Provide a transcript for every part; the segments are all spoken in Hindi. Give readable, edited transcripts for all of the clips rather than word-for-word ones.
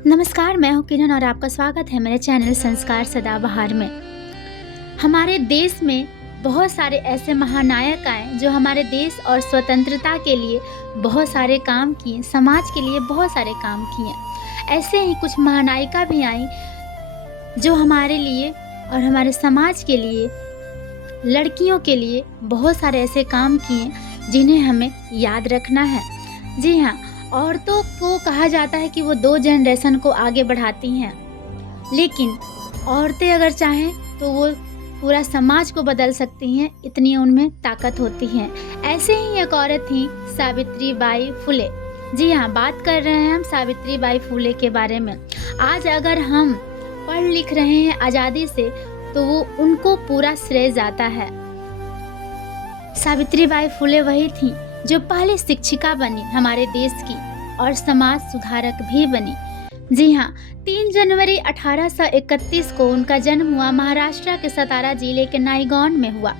नमस्कार, मैं हूँ किरण और आपका स्वागत है मेरे चैनल संस्कार सदाबहार में। हमारे देश में बहुत सारे ऐसे महानायक आए जो हमारे देश और स्वतंत्रता के लिए बहुत सारे काम किए, समाज के लिए बहुत सारे काम किए। ऐसे ही कुछ महानायिका भी आई जो हमारे लिए और हमारे समाज के लिए, लड़कियों के लिए बहुत सारे ऐसे काम किए जिन्हें हमें याद रखना है। जी हाँ, औरतों को कहा जाता है कि वो 2 जनरेशन को आगे बढ़ाती हैं, लेकिन औरतें अगर चाहें तो वो पूरा समाज को बदल सकती हैं, इतनी उनमें ताकत होती है। ऐसे ही एक औरत थी सावित्री बाई फुले। जी हाँ, बात कर रहे हैं हम सावित्री बाई फुले के बारे में। आज अगर हम पढ़ लिख रहे हैं आज़ादी से तो वो उनको पूरा श्रेय जाता है। सावित्री बाई फुले वही थी जो पहली शिक्षिका बनी हमारे देश की और समाज सुधारक भी बनी। जी हाँ, 3 जनवरी 1831 को उनका जन्म हुआ, महाराष्ट्र के सतारा जिले के नायगॉन में हुआ।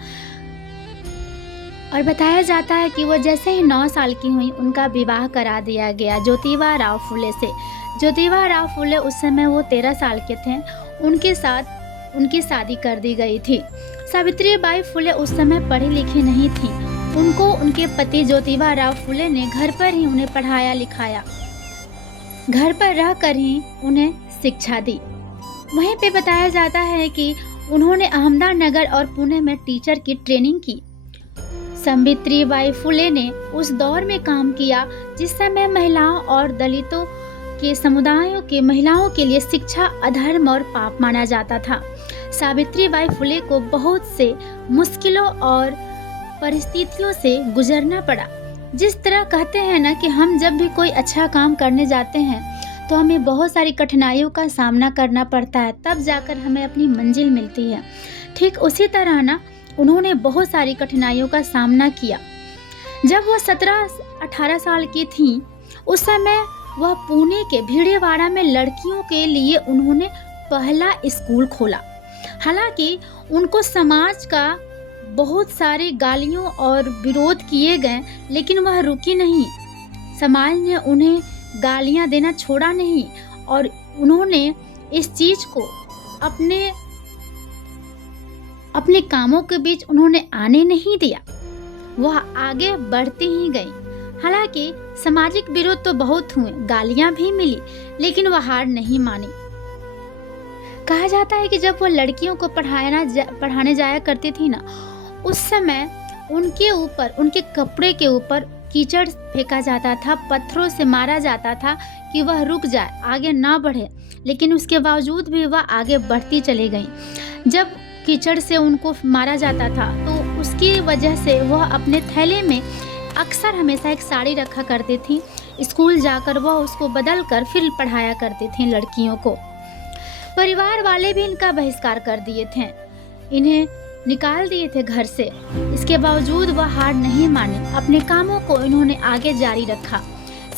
और बताया जाता है कि वो जैसे ही 9 साल की हुई उनका विवाह करा दिया गया ज्योतिबा राव फुले से। ज्योतिबा राव फुले उस समय वो 13 साल के थे, उनके साथ उनकी शादी कर दी गई थी। सावित्री बाई फुले उस समय पढ़ी लिखी नहीं थी। उनको उनके पति ज्योतिबा राव फुले ने घर पर ही उन्हें पढ़ाया लिखाया, घर पर रहकर ही उन्हें शिक्षा दी। वहीं पे बताया जाता है कि उन्होंने अहमदनगर और पुणे में टीचर की ट्रेनिंग की। सावित्री बाई फुले ने उस दौर में काम किया जिस समय महिलाओं और दलितों के समुदायों के महिलाओं के लिए शिक्षा अधर्म और पाप माना जाता था। सावित्री बाई फुले को बहुत से मुश्किलों और परिस्थितियों से गुजरना पड़ा। जिस तरह कहते हैं ना कि हम जब भी कोई अच्छा काम करने जाते हैं तो हमें बहुत सारी कठिनाइयों का सामना करना पड़ता है, तब जाकर हमें अपनी मंजिल मिलती है। ठीक उसी तरह ना उन्होंने बहुत सारी कठिनाइयों का सामना किया। जब वो 17-18 साल की थी उस समय वह पुणे के भीड़ेवाड़ा में लड़कियों के लिए उन्होंने पहला स्कूल खोला। हालांकि उनको समाज का बहुत सारी गालियों और विरोध किए गए, लेकिन वह रुकी नहीं। समाज ने उन्हें गालियां देना छोड़ा नहीं और उन्होंने इस चीज को अपने कामों के बीच उन्होंने आने नहीं दिया, वह आगे बढ़ती ही गई। हालांकि सामाजिक विरोध तो बहुत हुए, गालियां भी मिली, लेकिन वह हार नहीं मानी। कहा जाता है कि जब वो लड़कियों को पढ़ाने जाया करती थी ना, उस समय उनके ऊपर, उनके कपड़े के ऊपर कीचड़ फेंका जाता था, पत्थरों से मारा जाता था कि वह रुक जाए, आगे ना बढ़े, लेकिन उसके बावजूद भी वह आगे बढ़ती चली गई। जब कीचड़ से उनको मारा जाता था तो उसकी वजह से वह अपने थैले में अक्सर हमेशा एक साड़ी रखा करती थी। स्कूल जाकर वह उसको बदल कर फिर पढ़ाया करती थी लड़कियों को। परिवार वाले भी इनका बहिष्कार कर दिए थे, इन्हें निकाल दिए थे घर से। इसके बावजूद वह हार नहीं मानी, अपने कामों को इन्होंने आगे जारी रखा।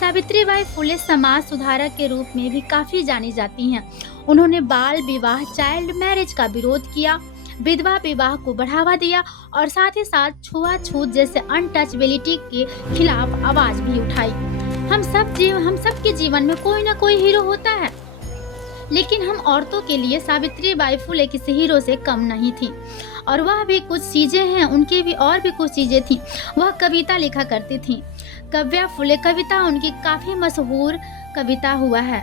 सावित्री बाई फुले समाज सुधारक के रूप में भी काफ़ी जानी जाती हैं। उन्होंने बाल विवाह, चाइल्ड मैरिज का विरोध किया, विधवा विवाह को बढ़ावा दिया और साथ ही साथ छुआछूत जैसे अनटचेबिलिटी के खिलाफ आवाज़ भी उठाई। हम सब के जीवन में कोई ना कोई हीरो होता है, लेकिन हम औरतों के लिए सावित्री बाई फुले किसी हीरो से कम नहीं थी। और वह भी कुछ चीज़ें हैं, उनके भी और भी कुछ चीज़ें थी। वह कविता लिखा करती थी, काव्या फुले कविता उनकी काफ़ी मशहूर कविता हुआ है।